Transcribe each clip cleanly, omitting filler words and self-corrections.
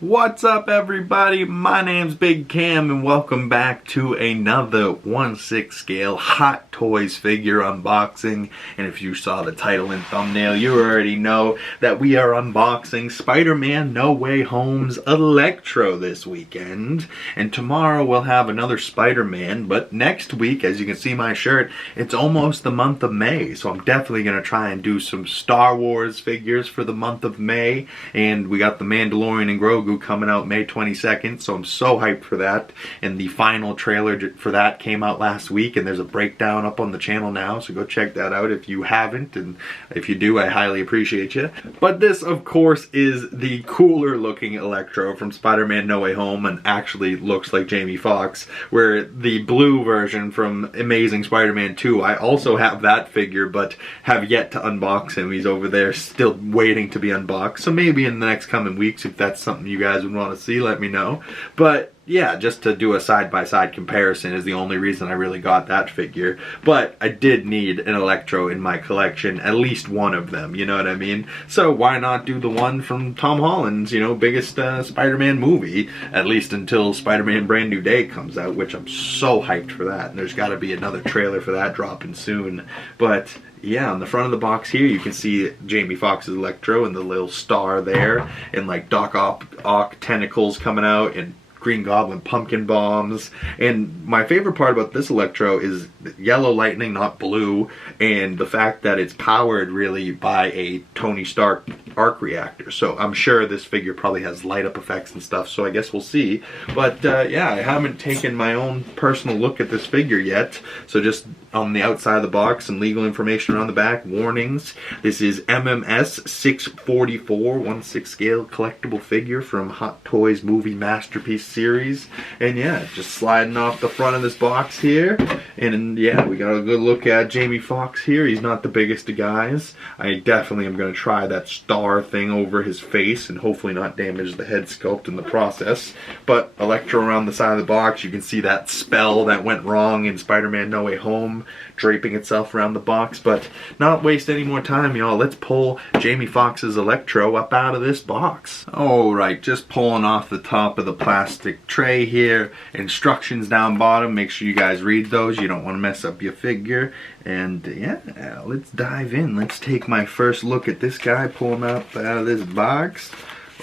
What's up, everybody? My name's Big Cam and welcome back to another 1/6 scale Hot Toys figure unboxing. And if you saw the title and thumbnail, you already know that we are unboxing Spider-Man No Way Home's Electro this weekend. And tomorrow we'll have another Spider-Man, but next week, as you can see my shirt, it's almost the month of May. So I'm definitely going to try and do some Star Wars figures for the month of May. And we got the Mandalorian and Grogu coming out May 22nd, so I'm so hyped for that. And the final trailer for that came out last week, and there's a breakdown up on the channel now, so go check that out if you haven't, and if you do, I highly appreciate you. But this, of course, is the cooler looking Electro from Spider-Man No Way Home, and actually looks like Jamie Foxx, where the blue version from Amazing Spider-Man 2, I also have that figure, but have yet to unbox him. He's over there still waiting to be unboxed, so maybe in the next coming weeks, if that's something you guys would want to see, let me know. But yeah, just to do a side-by-side comparison is the only reason I really got that figure. But I did need an Electro in my collection, at least one of them, you know what I mean? So why not do the one from Tom Holland's, you know, biggest Spider-Man movie, at least until Spider-Man Brand New Day comes out, which I'm so hyped for that. And there's got to be another trailer for that dropping soon. But yeah, on the front of the box here, you can see Jamie Foxx's Electro and the little star there, and like Doc Ock tentacles coming out, and Green Goblin pumpkin bombs. And my favorite part about this Electro is yellow lightning, not blue, and the fact that it's powered really by a Tony Stark arc reactor. So I'm sure this figure probably has light up effects and stuff, so I guess we'll see. But yeah, I haven't taken my own personal look at this figure yet, so just on the outside of the box, some legal information around the back, warnings. This is MMS 644, 1/6 scale collectible figure from Hot Toys Movie Masterpiece series. And yeah, just sliding off the front of this box here. And yeah, we got a good look at Jamie Foxx here. He's not the biggest of guys. I definitely am going to try that star thing over his face and hopefully not damage the head sculpt in the process. But Electro around the side of the box, you can see that spell that went wrong in Spider-Man No Way Home draping itself around the box. But not waste any more time, y'all. Let's pull Jamie Foxx's Electro up out of this box. Alright, just pulling off the top of the plastic tray here. Instructions down bottom. Make sure you guys read those. You don't want to mess up your figure. And yeah, let's dive in. Let's take my first look at this guy. Pull him up out of this box.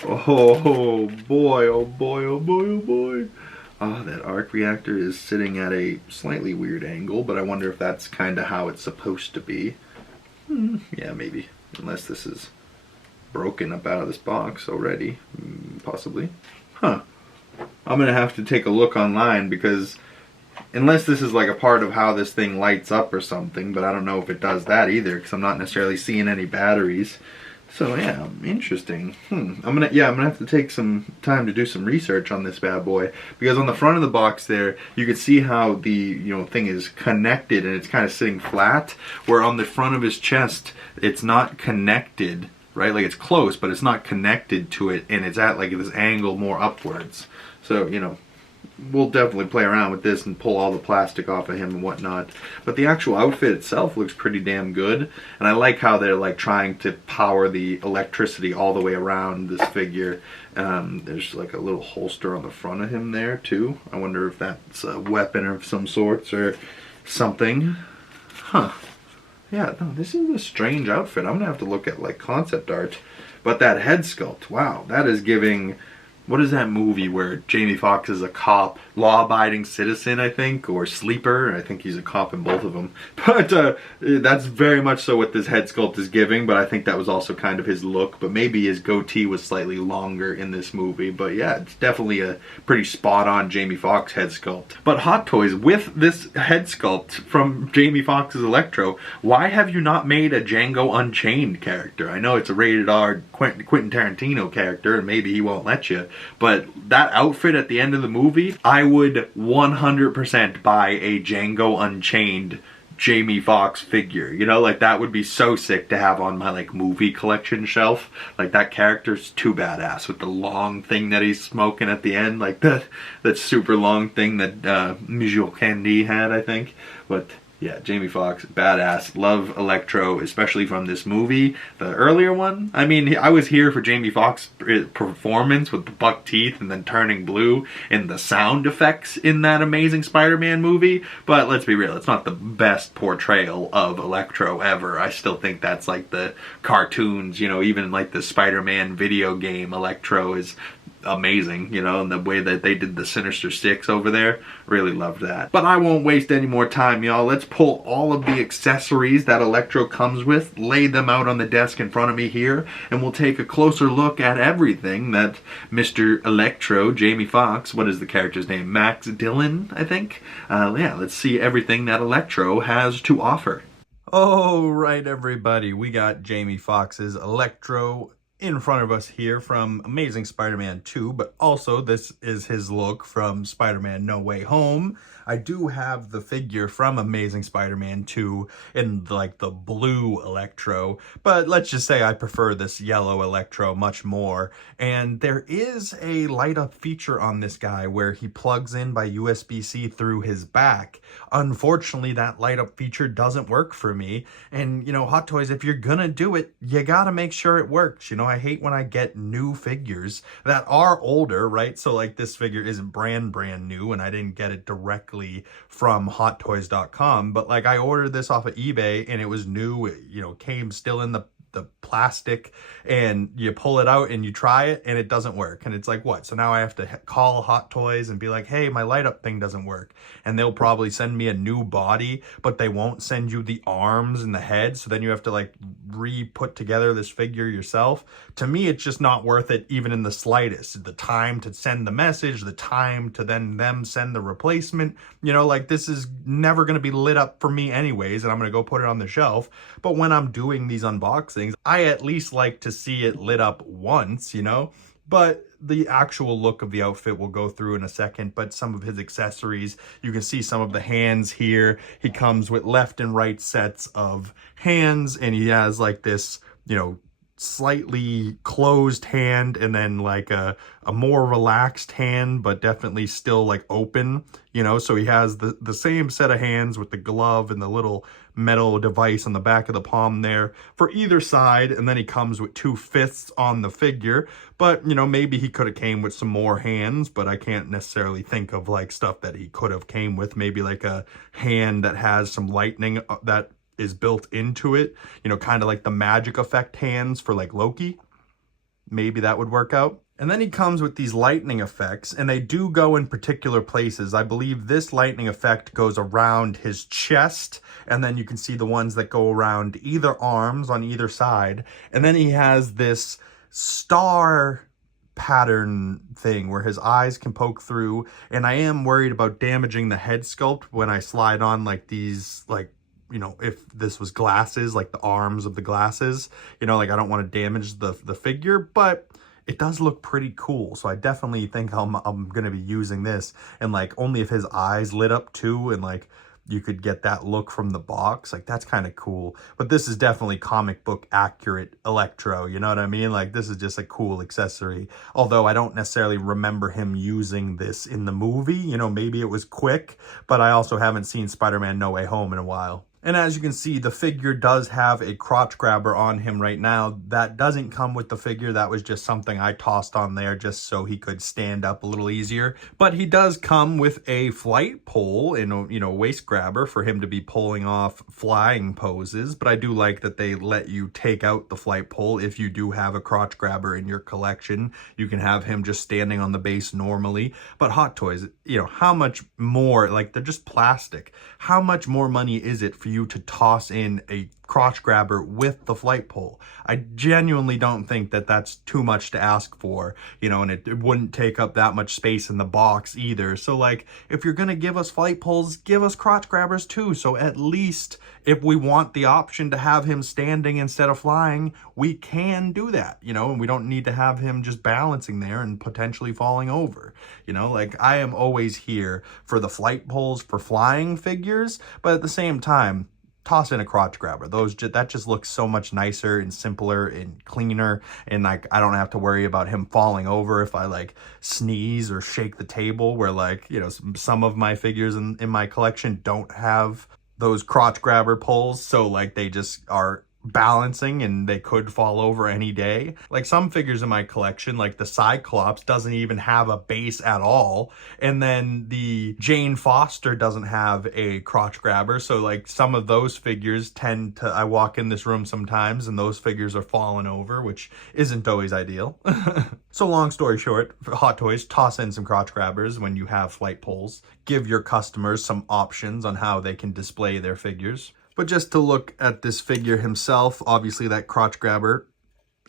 Oh boy, oh boy, oh boy, oh boy. Oh, that arc reactor is sitting at a slightly weird angle, but I wonder if that's kind of how it's supposed to be. Yeah, maybe. Unless this is broken up out of this box already. Possibly. Huh. I'm going to have to take a look online, because unless this is like a part of how this thing lights up or something, but I don't know if it does that either, because I'm not necessarily seeing any batteries. So yeah, interesting. I'm gonna have to take some time to do some research on this bad boy, because on the front of the box there, you can see how the thing is connected and it's kind of sitting flat, where on the front of his chest it's not connected, right? Like it's close, but it's not connected to it, and it's at like this angle more upwards. So we'll definitely play around with this and pull all the plastic off of him and whatnot. But the actual outfit itself looks pretty damn good. And I like how they're like trying to power the electricity all the way around this figure. There's like a little holster on the front of him there too. I wonder if that's a weapon of some sorts or something. Huh. Yeah, no, this is a strange outfit. I'm gonna have to look at like concept art. But that head sculpt, wow, that is giving... What is that movie where Jamie Foxx is a cop, law-abiding citizen, I think, or sleeper? I think he's a cop in both of them. But that's very much so what this head sculpt is giving, but I think that was also kind of his look. But maybe his goatee was slightly longer in this movie. But yeah, it's definitely a pretty spot-on Jamie Foxx head sculpt. But Hot Toys, with this head sculpt from Jamie Foxx's Electro, why have you not made a Django Unchained character? I know it's a rated R Quentin Tarantino character, and maybe he won't let you. But that outfit at the end of the movie, I would 100% buy a Django Unchained Jamie Foxx figure. You know, like that would be so sick to have on my like movie collection shelf. Like that character's too badass with the long thing that he's smoking at the end. Like that super long thing that Mijo Candy had, I think. But Yeah, Jamie Foxx, badass. Love Electro, especially from this movie. The earlier one, I mean, I was here for Jamie Foxx's performance with the buck teeth and then turning blue and the sound effects in that Amazing Spider-Man movie. But let's be real, it's not the best portrayal of Electro ever. I still think that's like the cartoons, you know, even like the Spider-Man video game, Electro is amazing, you know, and the way that they did the Sinister Six over there, really loved that. But I won't waste any more time, y'all. Let's pull all of the accessories that Electro comes with, lay them out on the desk in front of me here, and we'll take a closer look at everything that Mr. Electro, Jamie Foxx, what is the character's name? Max Dillon, I think? Yeah, let's see everything that Electro has to offer. Oh, right, everybody. We got Jamie Foxx's Electro in front of us here from Amazing Spider-Man 2, but also this is his look from Spider-Man No Way Home. I do have the figure from Amazing Spider-Man 2 in like the blue Electro, but let's just say I prefer this yellow Electro much more. And there is a light up feature on this guy where he plugs in by USB-C through his back. Unfortunately, that light up feature doesn't work for me. And you know, Hot Toys, if you're gonna do it, you gotta make sure it works. You know, I hate when I get new figures that are older, right? So like this figure isn't brand new and I didn't get it directly from hottoys.com, but like I ordered this off of eBay and it was new, you know, came still in the plastic, and you pull it out and you try it and it doesn't work, and it's like, what? So now I have to call Hot Toys and be like, hey, my light up thing doesn't work, and they'll probably send me a new body, but they won't send you the arms and the head, so then you have to like re-put together this figure yourself. To me, it's just not worth it, even in the slightest. The time to send the message, the time to then them send the replacement, you know, like this is never going to be lit up for me anyways, and I'm going to go put it on the shelf. But when I'm doing these unboxings, I at least like to see it lit up once, you know. But the actual look of the outfit we'll go through in a second. But some of his accessories, you can see some of the hands here. He comes with left and right sets of hands, and he has like this, you know, slightly closed hand and then like a more relaxed hand, but definitely still like open, you know. So he has the same set of hands with the glove and the little metal device on the back of the palm there for either side, and then he comes with 2 fists on the figure. But you know, maybe he could have came with some more hands, but I can't necessarily think of like stuff that he could have came with. Maybe like a hand that has some lightning that is built into it, you know, kind of like the magic effect hands for like Loki. Maybe that would work out. And then he comes with these lightning effects, and they do go in particular places. I believe this lightning effect goes around his chest, and then you can see the ones that go around either arms on either side. And then he has this star pattern thing where his eyes can poke through, and I am worried about damaging the head sculpt when I slide on like these, like, you know, if this was glasses, like the arms of the glasses, you know, like I don't want to damage the figure, but it does look pretty cool. So I definitely think I'm going to be using this, and like only if his eyes lit up too, and like you could get that look from the box. Like that's kind of cool. But this is definitely comic book accurate Electro, you know what I mean? Like this is just a cool accessory. Although I don't necessarily remember him using this in the movie. You know, maybe it was quick, but I also haven't seen Spider-Man No Way Home in a while. And as you can see, the figure does have a crotch grabber on him right now. That doesn't come with the figure. That was just something I tossed on there just so he could stand up a little easier. But he does come with a flight pole and a, you know, waist grabber for him to be pulling off flying poses. But I do like that they let you take out the flight pole if you do have a crotch grabber in your collection. You can have him just standing on the base normally. But Hot Toys, you know, how much more, like they're just plastic. How much more money is it for you to toss in a crotch grabber with the flight pole? I genuinely don't think that that's too much to ask for, you know, and it wouldn't take up that much space in the box either. So like, if you're gonna give us flight poles, give us crotch grabbers too. So at least if we want the option to have him standing instead of flying, we can do that, you know, and we don't need to have him just balancing there and potentially falling over, you know. Like I am always here for the flight poles for flying figures, but at the same time, toss in a crotch grabber. That just looks so much nicer and simpler and cleaner, and like I don't have to worry about him falling over if I like sneeze or shake the table, where like, you know, some of my figures in my collection don't have those crotch grabber pulls, so like they just are balancing and they could fall over any day. Like some figures in my collection, like the Cyclops doesn't even have a base at all, and then the Jane Foster doesn't have a crotch grabber. So like some of those figures tend to, I walk in this room sometimes and those figures are falling over, which isn't always ideal. So long story short, for Hot Toys, toss in some crotch grabbers when you have flight poles. Give your customers some options on how they can display their figures. But just to look at this figure himself, obviously that crotch grabber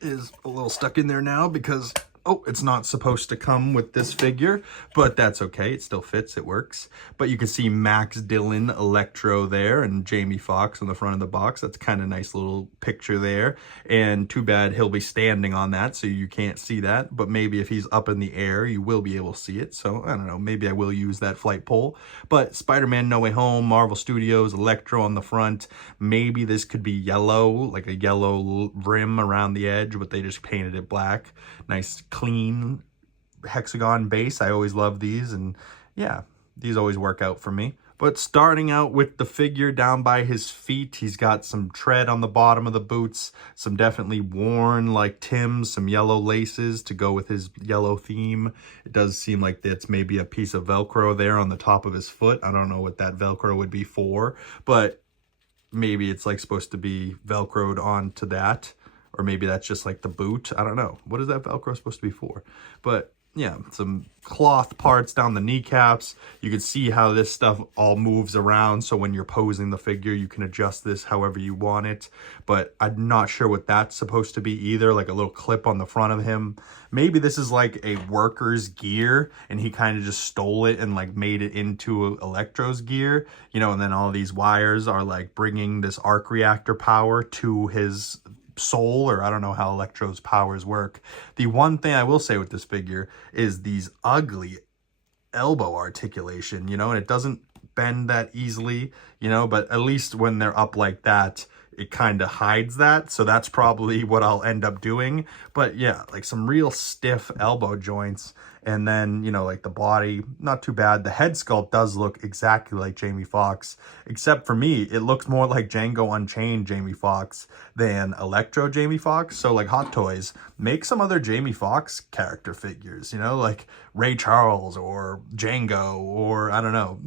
is a little stuck in there now because, oh, it's not supposed to come with this figure, but that's okay. It still fits, it works. But you can see Max Dillon, Electro there, and Jamie Foxx on the front of the box. That's kind of nice little picture there. And too bad he'll be standing on that, so you can't see that. But maybe if he's up in the air, you will be able to see it. So, I don't know, maybe I will use that flight pole. But Spider-Man No Way Home, Marvel Studios, Electro on the front. Maybe this could be yellow, like a yellow rim around the edge, but they just painted it black. Nice clean hexagon base. I always love these, and yeah, these always work out for me. But starting out with the figure down by his feet, he's got some tread on the bottom of the boots, some definitely worn like Tim's, some yellow laces to go with his yellow theme. It does seem like that's maybe a piece of Velcro there on the top of his foot. I don't know what that Velcro would be for, but maybe it's like supposed to be Velcroed onto that. Or maybe that's just like the boot. I don't know. What is that Velcro supposed to be for? But yeah, some cloth parts down the kneecaps. You can see how this stuff all moves around. So when you're posing the figure, you can adjust this however you want it. But I'm not sure what that's supposed to be either. Like a little clip on the front of him. Maybe this is like a worker's gear and he kind of just stole it and like made it into Electro's gear. You know, and then all these wires are like bringing this arc reactor power to his soul, or I don't know how Electro's powers work. The one thing I will say with this figure is these ugly elbow articulation, you know, and it doesn't bend that easily, you know, but at least when they're up like that, it kind of hides that. So that's probably what I'll end up doing. But yeah, like some real stiff elbow joints. And then, you know, like the body, not too bad. The head sculpt does look exactly like Jamie Foxx, except for me, it looks more like Django Unchained Jamie Foxx than Electro Jamie Foxx. So like Hot Toys, make some other Jamie Foxx character figures, you know, like Ray Charles or Django or I don't know.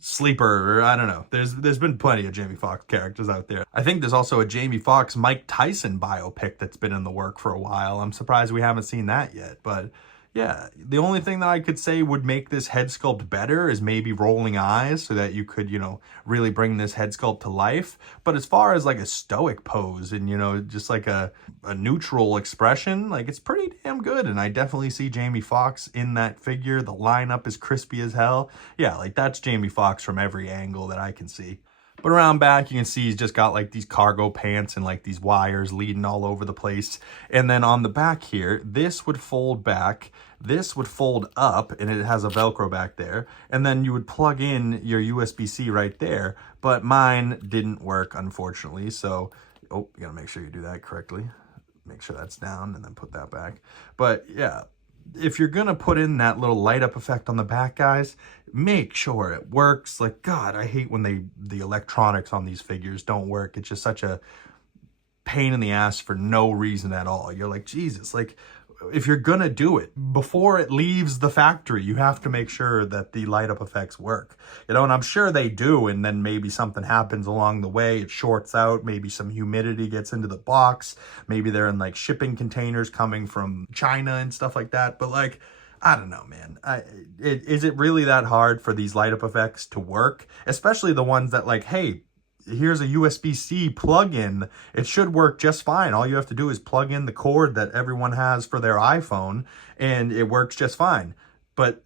Sleeper, or I don't know. There's been plenty of Jamie Foxx characters out there. I think there's also a Jamie Foxx Mike Tyson biopic that's been in the work for a while. I'm surprised we haven't seen that yet, but yeah, the only thing that I could say would make this head sculpt better is maybe rolling eyes so that you could, you know, really bring this head sculpt to life. But as far as like a stoic pose and, you know, just like a neutral expression, like it's pretty damn good. And I definitely see Jamie Foxx in that figure. The lineup is crispy as hell. Yeah, like that's Jamie Foxx from every angle that I can see. But around back, you can see he's just got like these cargo pants and like these wires leading all over the place. And then on the back here, this would fold back, this would fold up, and it has a Velcro back there. And then you would plug in your USB-C right there. But mine didn't work, unfortunately. So, oh, you gotta make sure you do that correctly. Make sure that's down and then put that back. But yeah, if you're gonna put in that little light up effect on the back, guys, make sure it works. Like, God, I hate when the electronics on these figures don't work. It's just such a pain in the ass for no reason at all. You're like, Jesus, like if you're gonna do it before it leaves the factory, you have to make sure that the light up effects work, you know, and I'm sure they do. And then maybe something happens along the way. It shorts out. Maybe some humidity gets into the box. Maybe they're in like shipping containers coming from China and stuff like that. But like, I don't know, man. Is it really that hard for these light up effects to work? Especially the ones that like, hey, here's a USB-C plug-in. It should work just fine. All you have to do is plug in the cord that everyone has for their iPhone and it works just fine. But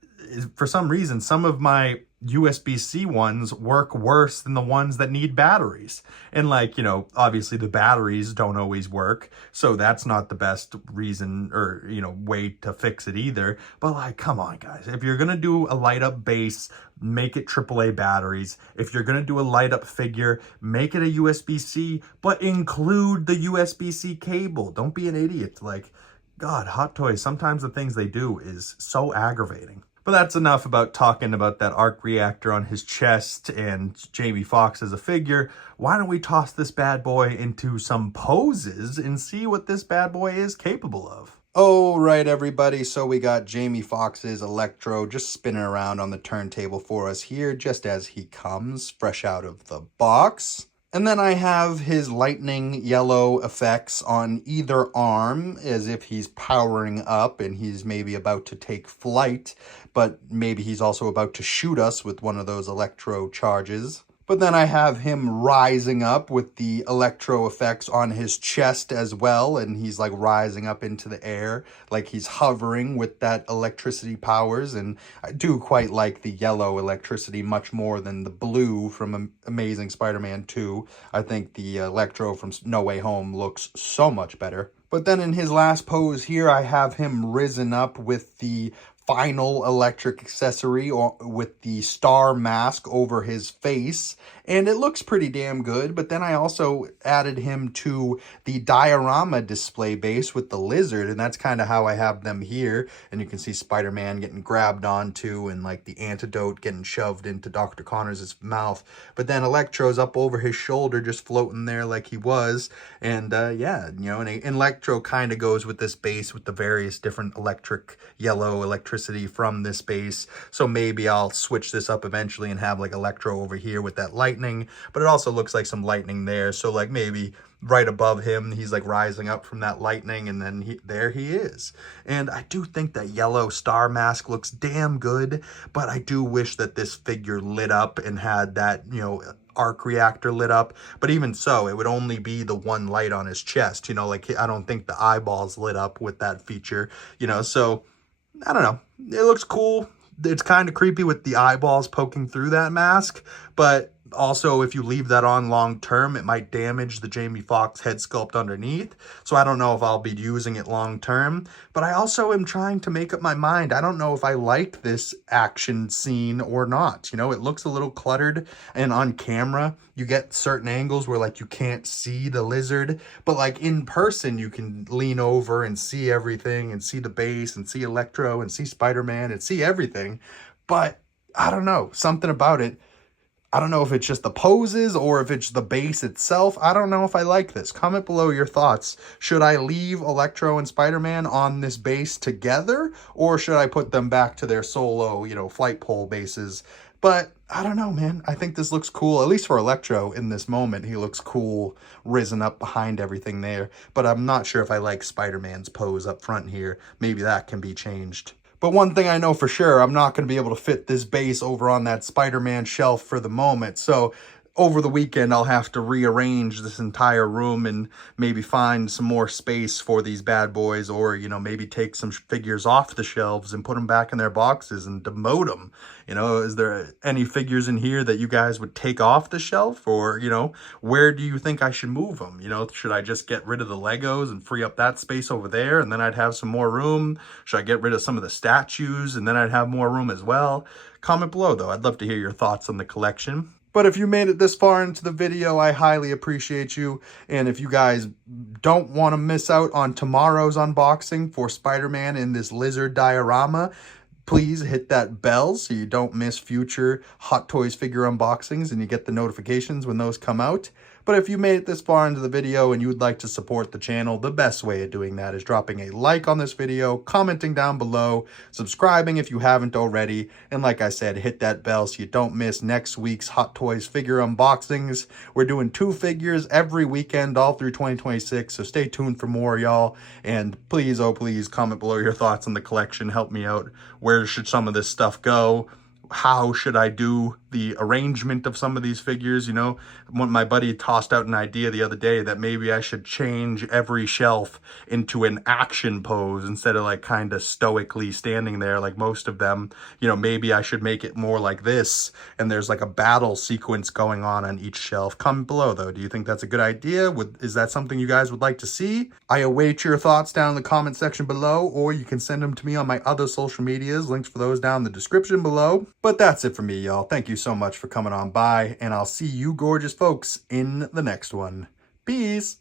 for some reason, some of my USB-C ones work worse than the ones that need batteries. And like, you know, obviously the batteries don't always work. So that's not the best reason or, you know, way to fix it either. But like, come on, guys. If you're going to do a light up base, make it AAA batteries. If you're going to do a light up figure, make it a USB-C, but include the USB-C cable. Don't be an idiot. Like, God, Hot Toys, sometimes the things they do is so aggravating. But that's enough about talking about that arc reactor on his chest and Jamie Foxx as a figure. Why don't we toss this bad boy into some poses and see what this bad boy is capable of? Oh, right, everybody. So we got Jamie Foxx's Electro just spinning around on the turntable for us here, just as he comes fresh out of the box. And then I have his lightning yellow effects on either arm, as if he's powering up and he's maybe about to take flight, but maybe he's also about to shoot us with one of those electro charges. But then I have him rising up with the electro effects on his chest as well, and he's like rising up into the air, like he's hovering with that electricity powers. And I do quite like the yellow electricity much more than the blue from Amazing Spider-Man 2. I think the Electro from No Way Home looks so much better. But then in his last pose here, I have him risen up with the final electric accessory, or with the star mask over his face, and it looks pretty damn good. But then I also added him to the diorama display base with the lizard, and that's kind of how I have them here. And you can see Spider-Man getting grabbed onto and like the antidote getting shoved into Dr. Connors' mouth. But then Electro's up over his shoulder just floating there like he was. And yeah, you know, and Electro kind of goes with this base with the various different yellow electricity from this base. So maybe I'll switch this up eventually and have like Electro over here with that lightning, but it also looks like some lightning there. So like maybe right above him, he's like rising up from that lightning, and then there he is. And I do think that yellow star mask looks damn good, but I do wish that this figure lit up and had that, you know, arc reactor lit up. But even so, it would only be the one light on his chest, you know, like I don't think the eyeballs lit up with that feature, you know. So I don't know. It looks cool. It's kind of creepy with the eyeballs poking through that mask, but also if you leave that on long term, it might damage the Jamie Foxx head sculpt underneath. So I don't know if I'll be using it long term, but I also am trying to make up my mind. I don't know if I like this action scene or not. You know, it looks a little cluttered, and on camera you get certain angles where like you can't see the lizard, but like in person you can lean over and see everything and see the base and see Electro and see Spider-Man and see everything. But I don't know, something about it. I don't know if it's just the poses or if it's the base itself. I don't know if I like this. Comment below your thoughts. Should I leave Electro and Spider-Man on this base together, or should I put them back to their solo, you know, flight pole bases? But I don't know, man. I think this looks cool, at least for Electro in this moment. He looks cool, risen up behind everything there. But I'm not sure if I like Spider-Man's pose up front here. Maybe that can be changed. But one thing I know for sure, I'm not going to be able to fit this base over on that Spider-Man shelf for the moment. So over the weekend, I'll have to rearrange this entire room and maybe find some more space for these bad boys, or, you know, maybe take some figures off the shelves and put them back in their boxes and demote them. You know, is there any figures in here that you guys would take off the shelf, or, you know, where do you think I should move them? You know, should I just get rid of the Legos and free up that space over there, and then I'd have some more room? Should I get rid of some of the statues and then I'd have more room as well? Comment below, though. I'd love to hear your thoughts on the collection. But if you made it this far into the video, I highly appreciate you. And if you guys don't want to miss out on tomorrow's unboxing for Spider-Man in this lizard diorama, please hit that bell so you don't miss future Hot Toys figure unboxings and you get the notifications when those come out. But if you made it this far into the video and you would like to support the channel, the best way of doing that is dropping a like on this video, commenting down below, subscribing if you haven't already, and like I said, hit that bell so you don't miss next week's Hot Toys figure unboxings. We're doing 2 figures every weekend all through 2026, so stay tuned for more, y'all. And please, oh please, comment below your thoughts on the collection. Help me out. Where should some of this stuff go? How should I do the arrangement of some of these figures? You know, my buddy tossed out an idea the other day that maybe I should change every shelf into an action pose instead of like kind of stoically standing there like most of them. You know, maybe I should make it more like this, and there's like a battle sequence going on each shelf. Comment below, though. Do you think that's a good idea? Is that something you guys would like to see? I await your thoughts down in the comment section below, or you can send them to me on my other social medias. Links for those down in the description below. But that's it for me, y'all. Thank you so much for coming on by, and I'll see you gorgeous folks in the next one. Peace!